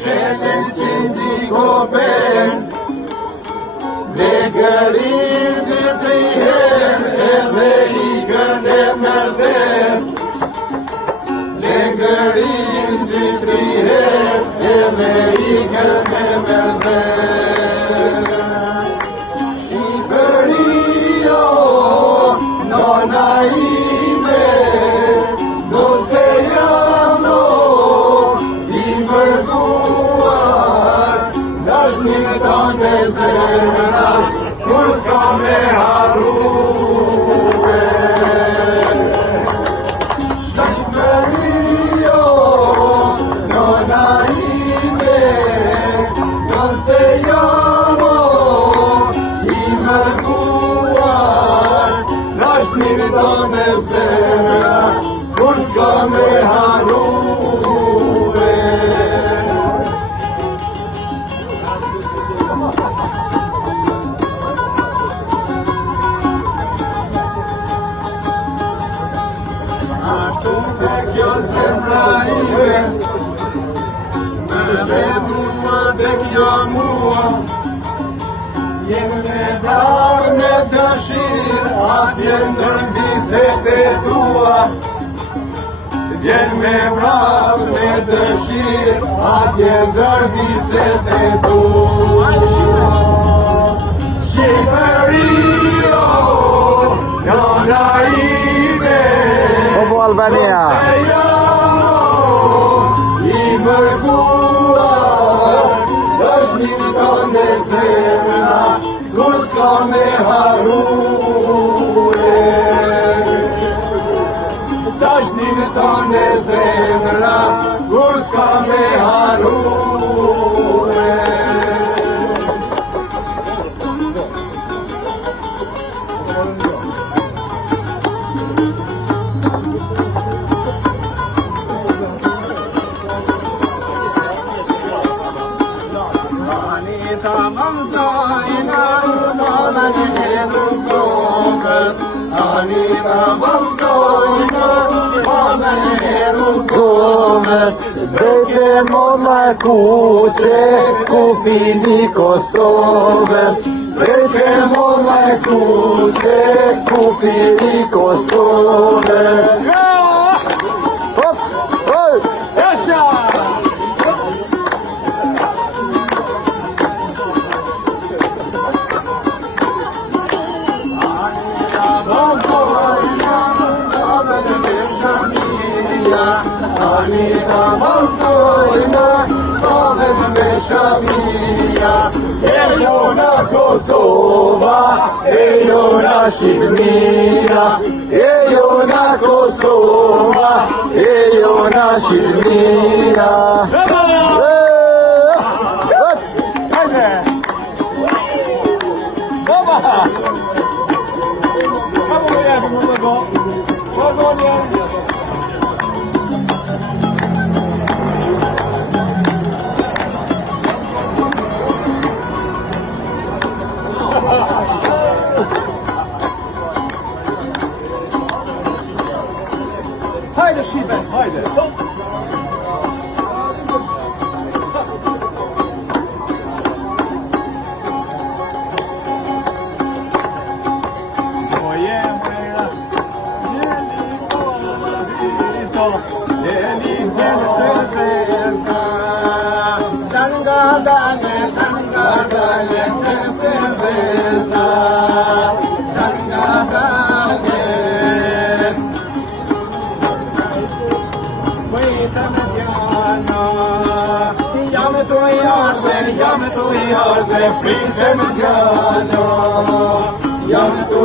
Shelen qindi koper Legërin dhe triher Edhe i gërne mërder Legërin dhe triher Edhe i gërne mërder Shqipërio Nona ime Do se jamo I mërduar Dashnin tonë e zemra Kur s'ka me harruar Shqipërio Nona ime Do se jamo I mërduar Dashnin tonë e zemra Kur s'ka me harruar Ashtu me kjo zemra ime Me mua dhe kjo mua Jem me vrarë me dëshir Atje ndër biset e tua Jem me vrarë me dëshir Atje ndër biset e tua Shqipërio Nona ime Albania. I mërkuar Dashnin tonë e zemra Kur s'ka me harruar Dashnin tonë e zemra Kur s'ka me harruar Tamam zayna rumalan erukongres Ani tamam zayna rumalan erukongres Beke mola kuqe ku fili Kosovës Beke mola kuqe ku fili Kosovës Hop, hop, jasha! Ani tamam zayna rumalan Shamia, ejo na Kosova, ejo na Shqipnia, ejo na Kosova, ejo na Shqipnia. Haydi Şibes, haydi. Jam tu